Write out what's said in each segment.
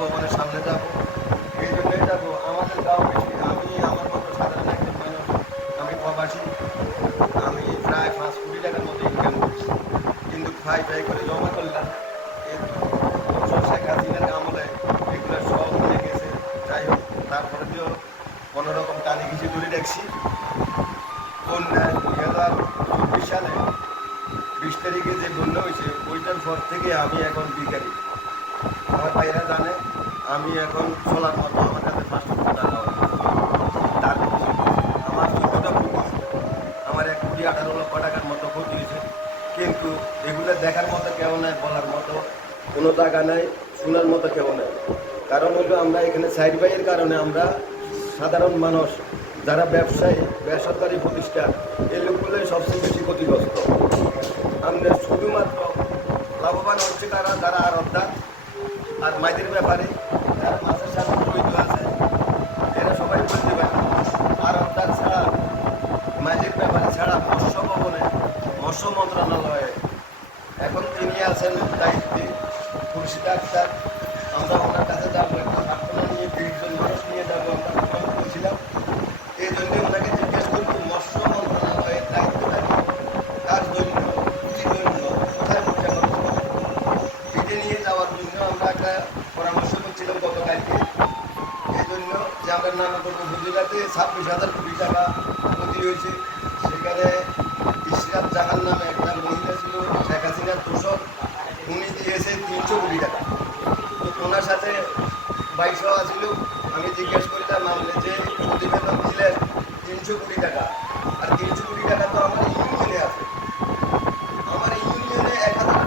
ভবনের সামনে যাব। এই জন্যই যাব। আমাদের গাঁও আমি আমার মতো সাধারণ একজন মানুষ। আমি প্রবাসী। আমি প্রায় পাঁচ কোটি টাকার মতো ইনকাম করছি। কিন্তু ফাই ফাই করে জমা করলাম। শেখ হাসিনার আমলে এগুলো সব হয়ে গেছে। যাই হোক, তারপরে দিয়েও কোনো রকম টানি কিছু ধরে রাখছি বন্যায় দুই হাজার চব্বিশ সালে বিশ তারিখে যে বন্যা হয়েছে, ওইটার পর থেকে আমি এখন বিকারি আমার ভাইরা জানে, আমি এখন চলার মতো আমার কাছে টাকা হয় তার পিছনে আমার চোদ্দটা পুকুর আমার এক কোটি আঠারো লক্ষ টাকার মতো ক্ষতি হয়েছে কিন্তু এগুলো দেখার মতো কেউ নাই, বলার মতো কোনো টাকা নাই, শোনার মতো কেউ নাই। কারণ হলো আমরা এখানে সাইড বাইয়ের কারণে আমরা সাধারণ মানুষ, যারা ব্যবসায়ী, বেসরকারি প্রতিষ্ঠান, এই লোকগুলোই সবচেয়ে বেশি ক্ষতিগ্রস্ত। আমরা শুধুমাত্র লাভবান হচ্ছে তারা, যারা আরবদার আর মাইদের ব্যাপারে যারা মাছের সাথে জড়িত আছে এরা সবাই বুঝতে পারে আরবদার ছাড়া মাঝির ব্যাপারে ছাড়া মৎস্য ভবনে মৎস্য মন্ত্রণালয়ে এখন তিনি আছেন দায়িত্বে খুরশি ডাক্তার আমরা ওনার কাছে যাব একটা প্রার্থনা নিয়ে বিশ জন মানুষ নিয়ে যাব আমরা প্রমাণ করেছিলাম এই জন্য ওনাকে জিজ্ঞেস করব মৎস্য মন্ত্রণালয়ের দায়িত্বটা কি? কার জন্য কি জন্য কোথায় পূজা করতে হবে? পিঠে নিয়ে যাওয়ার জন্য আমরা একটা পরামর্শ করছিলাম গতকালকে এই জন্য আমরা নানাগত উপজেলাতে ছাব্বিশ হাজার কোটি টাকা ক্ষতি হয়েছে সেখানে ইশরাত জাহান নামে একটা মহিলা ছিল, শেখ হাসিনার তোষক উনি দিয়েছে তিনশো কোটি টাকা। তো ওনার সাথে বাইশো ছিল। আমি জিজ্ঞেস করলাম আপনি যে প্রতিবেদন দিলেন, তিনশো কোটি টাকা। আর তিনশো কোটি টাকা তো আমার ইউনিয়নে আছে আমার ইউনিয়নে এক হাজার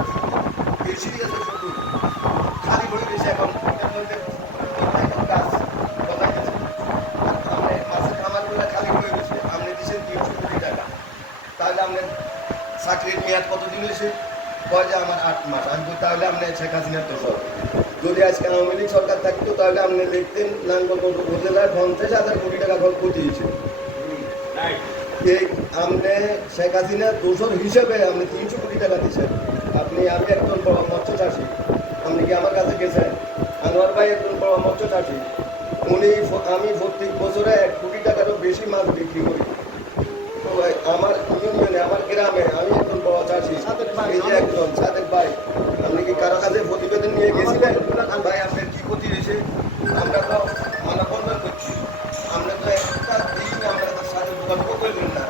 বেশি আছে শুধু খালি হয়ে গেছে এখন এটার মধ্যে এখন গাছ কথা গেছে আপনি মাছের খামারগুলো খালি হয়ে গেছে আপনি দিচ্ছেন তিনশো কোটি টাকা তাহলে আপনি চাকরির মেয়াদ কতদিন হয়েছে কয় যে আমার আট মাস। আমি তাহলে আপনি শেখ হাসিনার তো সব যদি আজকে আওয়ামী লীগ সরকার থাকতো, তাহলে আপনি লিখতেন নাঙ্গলকোট উপজেলায় পঞ্চাশ হাজার কোটি টাকা হয়েছে এই আপনি শেখ হাসিনা দোষর হিসেবে আপনি তিনশো কোটি টাকা দিচ্ছেন আপনি, আমি একজন বড় মৎস্য চাষি। আপনি কি আমার কাছে গেছেন? আনোয়ার ভাই একজন বড় মৎস্য চাষি। উনি আমি প্রত্যেক বছরে এক কোটি টাকারও বেশি মাছ বিক্রি করি তো ভাই, আমার ইউনিয়নে আমার গ্রামে আমি একজন বড় চাষি এই একজন সাদেক ভাই, আপনি কি কারও কাছে প্রতিবেদন নিয়ে গেছিলেন? ভাই, আপনার কি ক্ষতি হয়েছে? আমরা তো করছি। আমরা তো একটা দিন আমরা তার সাথে যোগাযোগ করলেন না।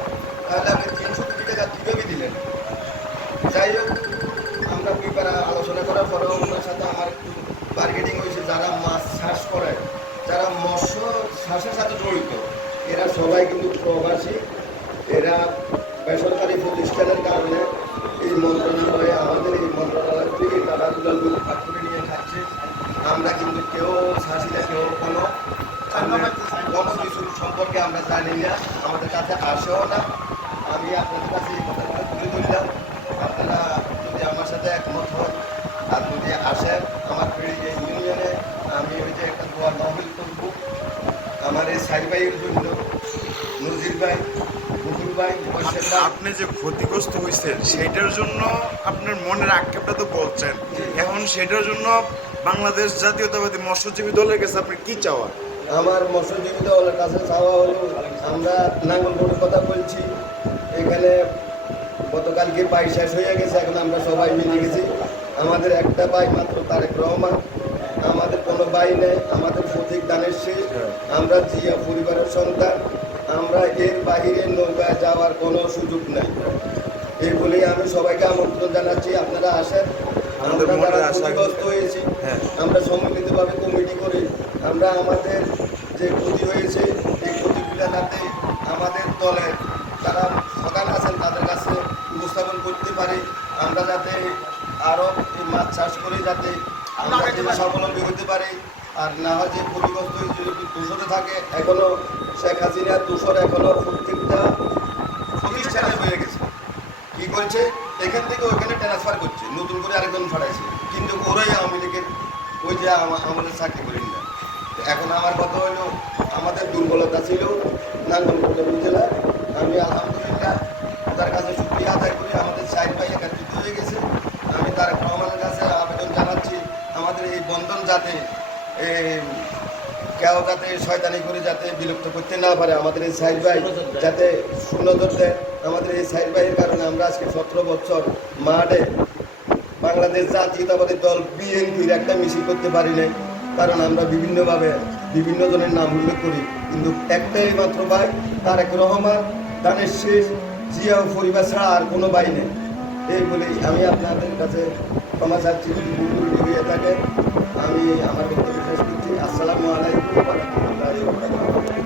তাহলে আপনি তিনশো কোটি টাকা দিলেন? যাই হোক, আমরা ব্যাপারে আলোচনা করার পরেও ওনার সাথে আমার একটু হয়েছে। যারা মাছ চাষ করে, যারা মৎস্য চাষের সাথে জড়িত, এরা সবাই কিন্তু প্রবাসী। এরা এই মন্ত্রণালয়ে, আমাদের এই মন্ত্রণালয় থেকে লোক ভাগ করে নিয়ে খাচ্ছে আমরা কিন্তু কেউ চাষি না কেউ কোনো কোনো কিছুর সম্পর্কে আমরা জানি না। আমাদের কাছে আসেও না। আমি আপনাদের কাছে এই কথাগুলো তুলে ধরলাম। আপনারা যদি আমার সাথে একমত হন আর যদি আসেন আমার ইউনিয়নে, আমি ওই যে একটা দোয়া তহবিল করব। আমার এই সাই ভাইয়ের জন্য নজির ভাই মুকুল ভাই মোর্শেদ ভাই আপনি যে ক্ষতিগ্রস্ত হয়েছেন সেটার জন্য আপনার মনের আক্ষেপটা তো বলছেন। এখন সেটার জন্য বাংলাদেশ জাতীয়তাবাদী মৎস্যজীবী দলের কাছে আপনি কি চাওয়া? আমার মৎস্যজীবী দলের কাছে চাওয়া হলো আমরা নাঙ্গলকোটের কথা বলছি। এখানে গতকালকে পাই শেষ হয়ে গেছে এখন আমরা সবাই মিলে গেছি। আমাদের একটা ভাই মাত্র তারেক রহমান। আমাদের কোনো বাই নেই আমাদের প্রতীক দানের শেষ। আমরা জিয়া পরিবারের সন্তান। আমরা এর বাহিরে নৌকায় যাওয়ার কোনো সুযোগ নাই। এই বলেই আমি সবাইকে আমন্ত্রণ জানাচ্ছি। আপনারা আসেন। আমাদের আমরা মনের আশা- হয়েছি হ্যাঁ। আমরা সম্মিলিতভাবে কমিটি করি। আমরা আমাদের যে ক্ষতি হয়েছে এই ক্ষতিগুলো যাতে আমাদের দলের যারা সকাল আছেন তাদের কাছে উপস্থাপন করতে পারি। আমরা যাতে আরও এই মাছ চাষ করে যাতে আমরা স্বাবলম্বী হতে পারি। আর না হয় যে ক্ষতিগ্রস্ত হয়েছে যদি দূষণে থাকে, এখনও শেখ হাসিনার দূষণ এখনও প্রত্যেকটা প্রতিষ্ঠানে হয়ে গেছে। কি করছে এখান থেকে ওইখানে ট্রান্সফার করছে, নতুন করে আরেকজন ছড়াইছে। কিন্তু ওরাই আওয়ামী লীগের ওই যে আমা- আমাদের চাকরি করে নিল এখন আমার কথা হলো, আমাদের দুর্বলতা ছিল নাঙ্গলকোটা উপজেলায় কেউ যাতে শয়তানি করে যাতে বিলুপ্ত করতে না পারে আমাদের এই সাইড ভাই, যাতে সুনজর দেয়, আমাদের এই সাইড ভাইয়ের কারণে আমরা আজকে সতেরো বছর মাঠে বাংলাদেশ জাতীয়তাবাদী দল বিএনপির একটা মিছিল করতে পারি নাই। কারণ আমরা বিভিন্নভাবে বিভিন্ন জনের নাম উল্লেখ করি। কিন্তু একটাই মাত্র ভাই, তারেক রহমান দানের শেষ জিয়া পরিবার ছাড়া আর কোনো ভাই নেই। এই বলে আমি আপনাদের কাছে ক্ষমা চাচ্ছি, যদি হয়ে থাকে, আমি আমার করছি আসসালামু আলাইকুম রাহমাতুল্লাহি